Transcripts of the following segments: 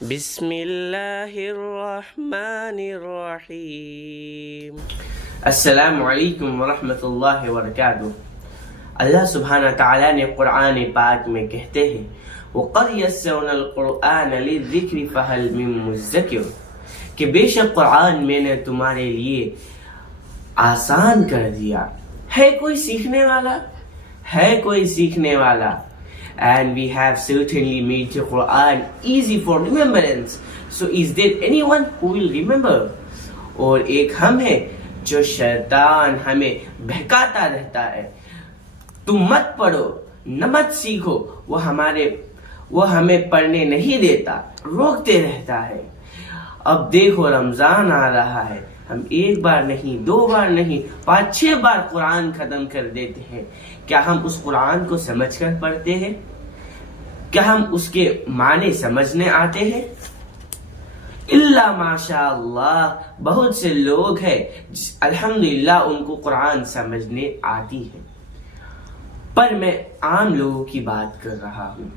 بسم اللہ الرحمن الرحیم۔ السلام علیکم ورحمۃ اللہ وبرکاتہ۔ اللہ سبحانہ تعالیٰ نے قرآن پاک میں کہتے ہیں وَقَدْ يَسَّرْنَا الْقُرْآنَ لِلذِّكْرِ فَهَلْ مِن مُّدَّكِرٍ کہ بے شک قرآن میں نے تمہارے لیے آسان کر دیا ہے، کوئی سیکھنے والا ہے، کوئی سیکھنے والا. And we have certainly made the Quran easy for remembrance. So is there anyone who will remember? اور ایک ہم ہے جو شیطان ہمیں بہکاتا رہتا ہے، تم مت پڑھو، نہ مت سیکھو، وہ ہمیں پڑھنے نہیں دیتا، روکتے رہتا ہے. اب دیکھو رمضان آ رہا ہے، ہم ایک بار نہیں، 2 بار نہیں، 5-6 بار قرآن ختم کر دیتے ہیں. کیا ہم اس قرآن کو سمجھ کر پڑھتے ہیں؟ کیا ہم اس کے معنی سمجھنے آتے ہیں؟ اللہ ماشاء اللہ، بہت سے لوگ ہیں الحمدللہ ان کو قرآن سمجھنے آتی ہے، پر میں عام لوگوں کی بات کر رہا ہوں.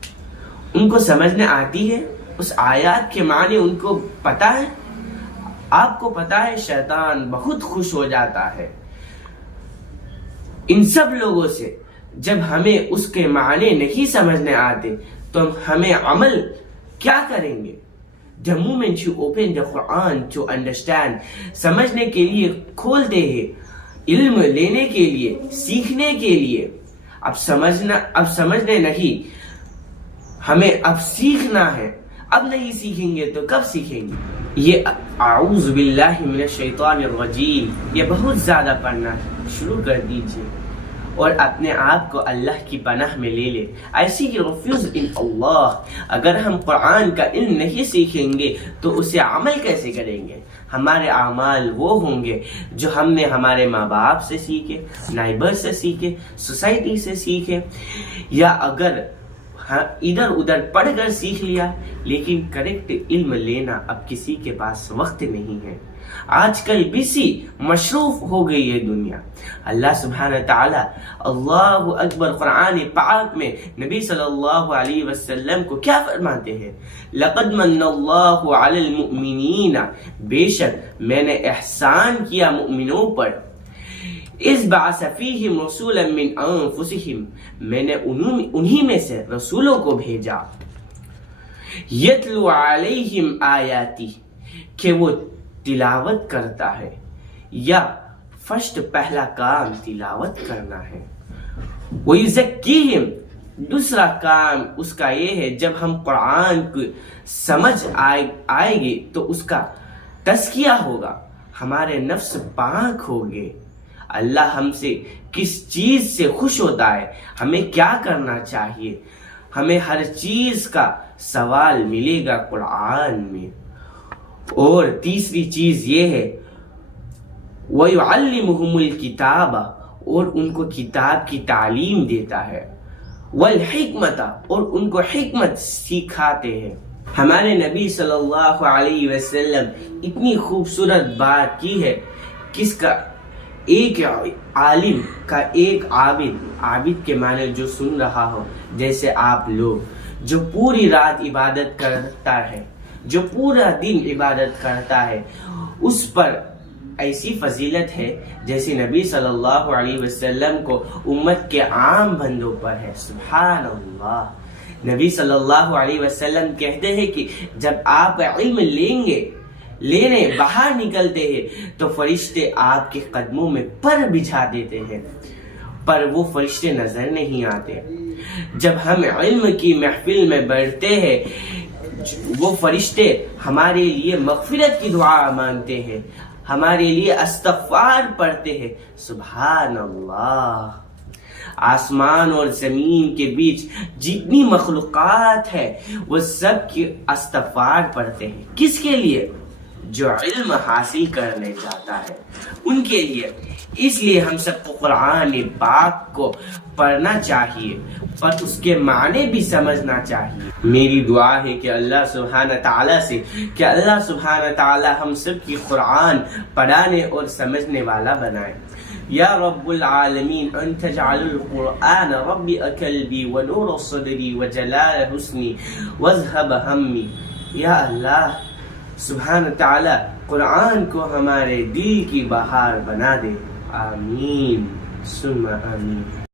ان کو سمجھنے آتی ہے، اس آیات کے معنی ان کو پتا ہے. آپ کو پتا ہے شیطان بہت خوش ہو جاتا ہے ان سب لوگوں سے جب ہمیں اس کے معنی نہیں سمجھنے آتے، تو ہمیں عمل کیا کریں گے؟ The moment you open the Quran to understand، سمجھنے کے لیے کھولتے ہیں، علم لینے کے لیے، سیکھنے کے لیے. اب سمجھنے نہیں، ہمیں اب سیکھنا ہے. اب نہیں سیکھیں گے تو کب سیکھیں گے؟ یہ اعوذ باللہ من الشیطان الرجیم یہ بہت زیادہ پڑھنا شروع کر دیجئے اور اپنے آپ کو اللہ کی پناہ میں لے لے. ایسی ہی ریفیوز ان اللہ. اگر ہم قرآن کا علم نہیں سیکھیں گے تو اسے عمل کیسے کریں گے؟ ہمارے اعمال وہ ہوں گے جو ہم نے ہمارے ماں باپ سے سیکھے، نائبر سے سیکھے، سوسائٹی سے سیکھے، یا اگر ادھر ادھر پڑھ کر سیکھ لیا، لیکن کریکٹ علم لینا اب کسی کے پاس وقت نہیں ہے. آج کل بسی مصروف ہو گئی ہے دنیا. اللہ سبحانہ تعالی اللہ اکبر قرآن پاک میں نبی صلی اللہ علیہ وسلم کو کیا فرماتے ہیں؟ لقد من اللہ علی المؤمنین، بے شک میں نے احسان کیا مومنوں پر، اذ بعث فیہم رسولا من انفسہم، میں نے انہی میں سے رسولوں کو بھیجا، یتلو علیہم آیاتی، کہ وہ تلاوت کرتا ہے. یا فرسٹ پہلا کام تلاوت کرنا ہے. وَيُزَكِّيهِمْ، دوسرا کام اس کا یہ ہے جب ہم قرآن کو سمجھ آئے گی تو اس کا تزکیہ ہوگا، ہمارے نفس پاک ہوگے. اللہ ہم سے کس چیز سے خوش ہوتا ہے، ہمیں کیا کرنا چاہیے، ہمیں ہر چیز کا سوال ملے گا قرآن میں. اور تیسری چیز یہ ہے وَيُعَلِّمُهُمُ الْكِتَابَ، اور ان کو کتاب کی تعلیم دیتا ہے، وَالْحِکْمَةَ، اور ان کو حکمت سکھاتے ہیں. ہمارے نبی صلی اللہ علیہ وسلم اتنی خوبصورت بات کی ہے، کس کا؟ ایک عالم کا ایک عابد کے معنی جو سن رہا ہو، جیسے آپ لوگ، جو پوری رات عبادت کرتا ہے، جو پورا دن عبادت کرتا ہے، اس پر ایسی فضیلت ہے جیسے نبی صلی اللہ علیہ وسلم کو امت کے عام بندوں پر ہے. سبحان اللہ. نبی صلی اللہ علیہ وسلم کہتے ہیں کہ جب آپ علم لینے باہر نکلتے ہیں تو فرشتے آپ کے قدموں میں پر بچھا دیتے ہیں، پر وہ فرشتے نظر نہیں آتے. جب ہم علم کی محفل میں بیٹھتے ہیں، وہ فرشتے ہمارے لیے مغفرت کی دعا مانگتے ہیں، ہمارے لیے استغفار پڑھتے ہیں. سبحان اللہ. آسمان اور زمین کے بیچ جتنی مخلوقات ہے وہ سب کی استغفار پڑھتے ہیں. کس کے لیے؟ جو علم حاصل کرنے جاتا ہے ان کے لیے. اس لیے ہم سب کو قرآن پاک کو پڑھنا چاہیے، پر اس کے معنی بھی سمجھنا چاہیے. میری دعا ہے کہ اللہ سبحانہ تعالیٰ سے کہ اللہ سبحانہ تعالیٰ ہم سب کی قرآن پڑھانے اور سمجھنے والا بنائے. یا رب العالمین انت جعل القرآن ربی قلبی ونور صدری وجلال حسنی واذهب ہمی. یا اللہ سبحانہ تعالی قرآن کو ہمارے دل کی بہار بنا دے. آمین ثم آمین.